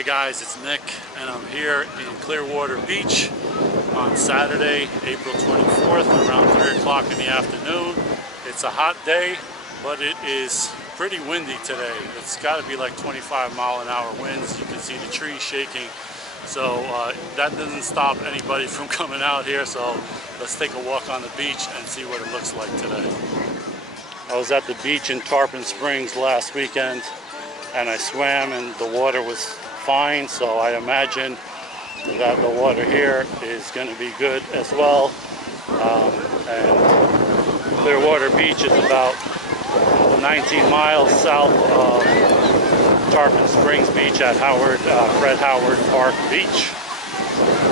Hey guys, it's Nick and I'm here in Clearwater Beach on Saturday, April 24th around 3 o'clock in the afternoon. It's a hot day, but it is pretty windy today. It's got to be like 25-mile-an-hour winds. You can see the trees shaking. So that doesn't stop anybody from coming out here. So let's take a walk on the beach and see what it looks like today. I was at the beach in Tarpon Springs last weekend and I swam and the water was fine, so I imagine that the water here is going to be good as well. And Clearwater Beach is about 19 miles south of Tarpon Springs Beach at Fred Howard Park Beach.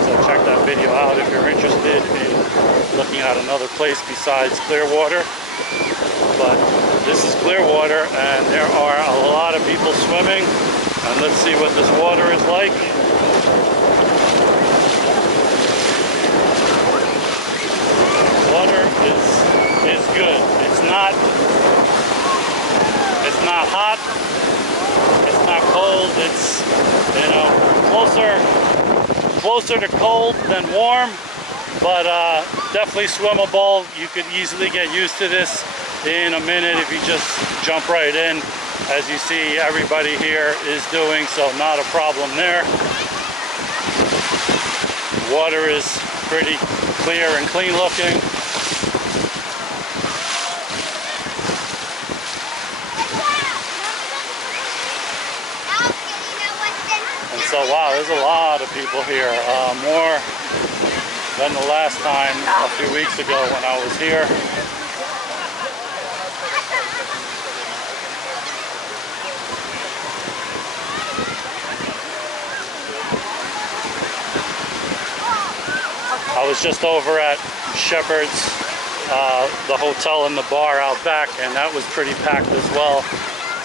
So check that video out if you're interested in looking at another place besides Clearwater. But this is Clearwater and there are a lot of people swimming, and let's see what this water is like. Water is good. It's not hot, it's not cold, it's, you know, closer to cold than warm, but definitely swimmable. You could easily get used to this in a minute if you just jump right in, as you see everybody here is doing, so not a problem there. Water is pretty clear and clean looking. And so wow, there's a lot of people here, more than the last time a few weeks ago when I was here. I was just over at Shepherd's, the hotel and the bar out back, and that was pretty packed as well.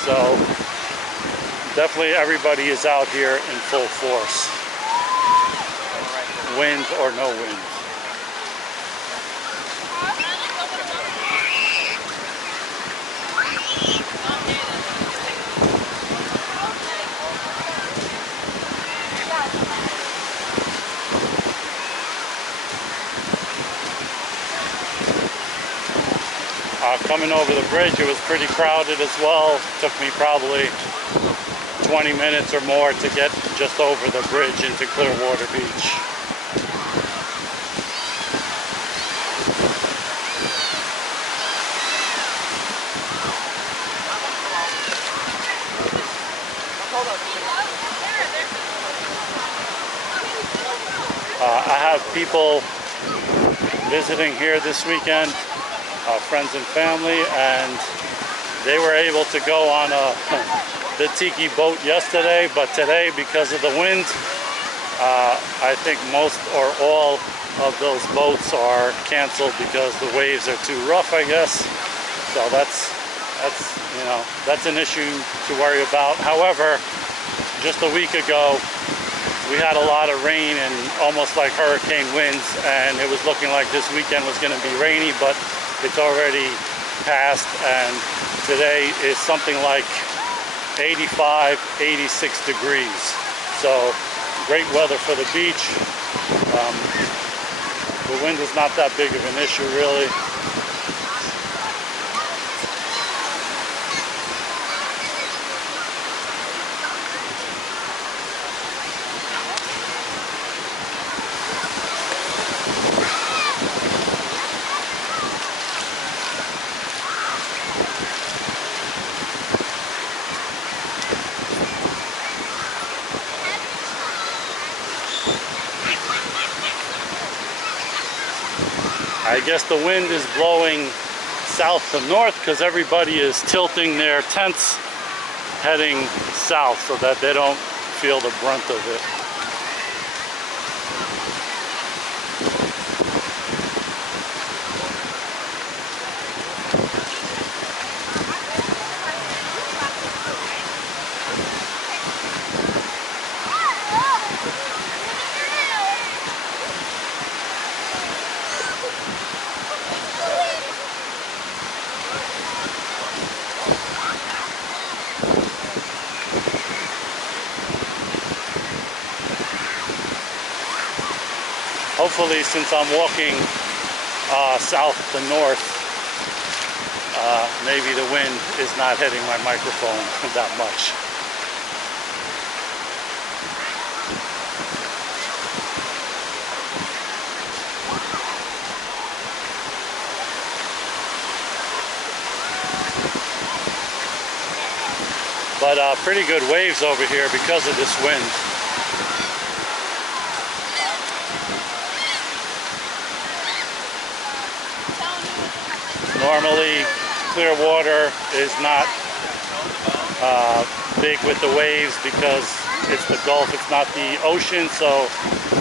So definitely everybody is out here in full force, wind or no wind. Coming over the bridge, it was pretty crowded as well. Took me probably 20 minutes or more to get just over the bridge into Clearwater Beach. I have people visiting here this weekend, friends and family, and they were able to go on the tiki boat yesterday, but today, because of the wind, I think most or all of those boats are canceled because the waves are too rough, I guess. So that's you know, that's an issue to worry about. However, just a week ago we had a lot of rain and almost like hurricane winds, and it was looking like this weekend was going to be rainy, but it's already passed, and today is something like 85, 86 degrees. So great weather for the beach. The wind is not that big of an issue really. I guess the wind is blowing south to north because everybody is tilting their tents heading south so that they don't feel the brunt of it. hopefully, since I'm walking south to north, maybe the wind is not hitting my microphone that much. But pretty good waves over here because of this wind. Normally, Clearwater is not big with the waves because it's the Gulf, it's not the ocean. So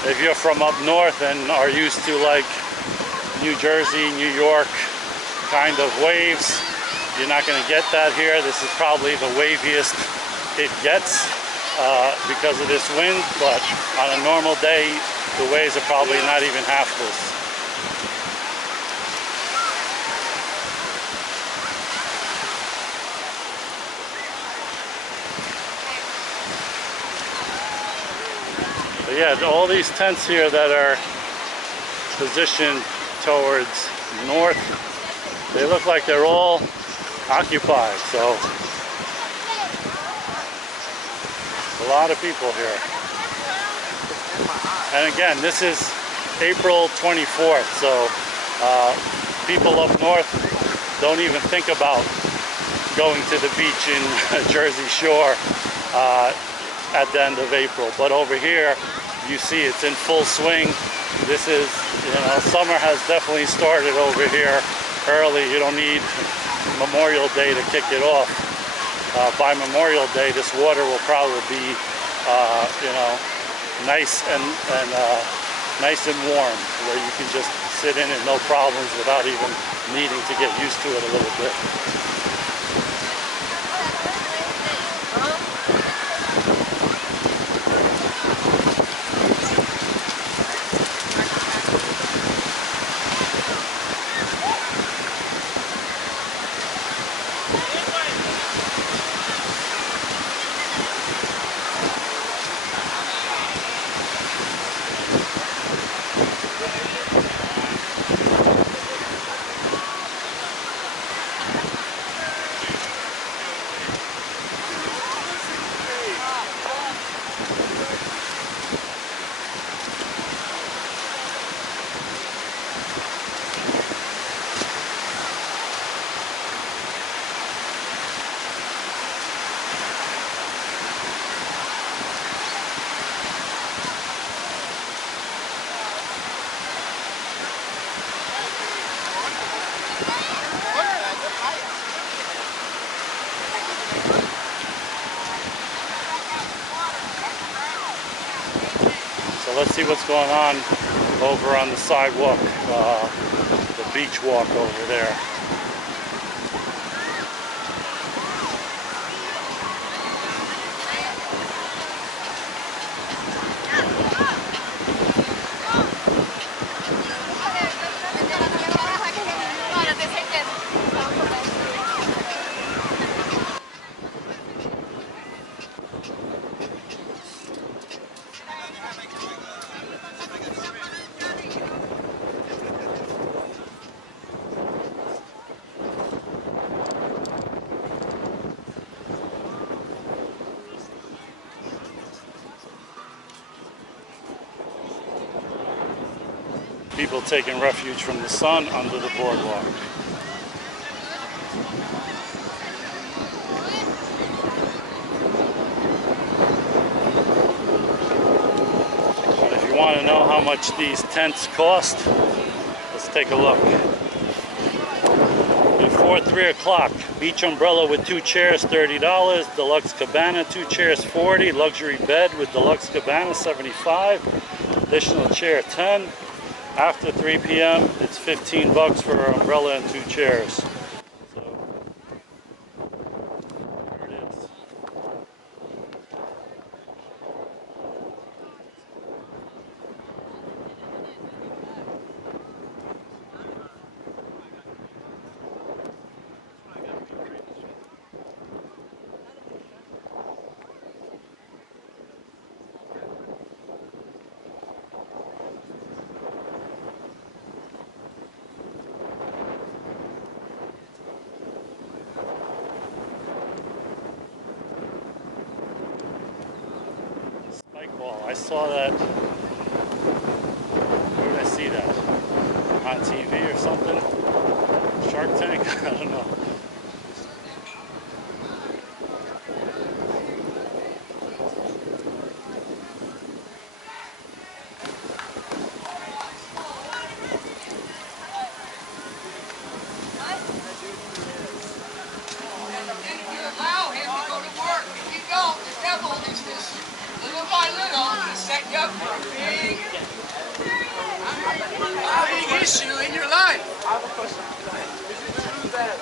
if you're from up north and are used to like New Jersey, New York kind of waves, you're not going to get that here. This is probably the waviest it gets because of this wind, but on a normal day, the waves are probably not even half this. But yeah, all these tents here that are positioned towards north, they look like they're all occupied, so a lot of people here. And again, this is April 24th, so people up north don't even think about going to the beach in Jersey Shore at the end of April. But over here, you see it's in full swing. This is, you know, summer has definitely started over here early. You don't need Memorial Day to kick it off. By Memorial Day, this water will probably be, you know, nice and warm, where you can just sit in it no problems without even needing to get used to it a little bit. So let's see what's going on over on the sidewalk, the beach walk over there. People taking refuge from the sun under the boardwalk. If you want to know how much these tents cost, let's take a look. Before 3 o'clock, beach umbrella with 2 chairs, $30. Deluxe cabana, 2 chairs, $40. Luxury bed with deluxe cabana, $75. Additional chair, $10. After 3 p.m., it's $15 for an umbrella and 2 chairs. So, there it is. I saw that. Where did I see that? On TV or something? Shark Tank? I don't know. Allow him to go to work. If you don't, the devil is just little by little set you up for a big issue in your life. I have a question. Is it true that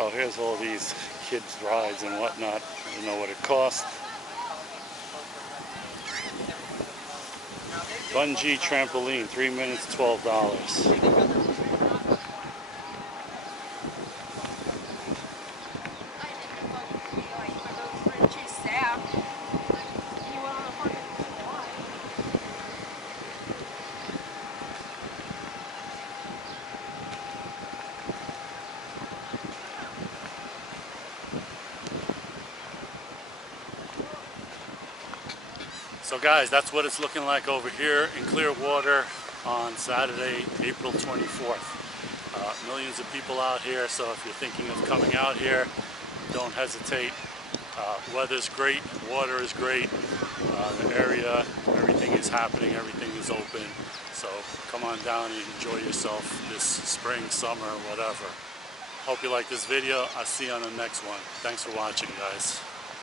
So here's all these kids' rides and whatnot. I don't know what it costs. Bungee trampoline, 3 minutes, $12. So guys, that's what it's looking like over here in Clearwater on Saturday, April 24th. Millions of people out here, so if you're thinking of coming out here, don't hesitate. Weather's great, water is great, the area, everything is happening, everything is open. So come on down and enjoy yourself this spring, summer, whatever. Hope you like this video. I'll see you on the next one. Thanks for watching, guys.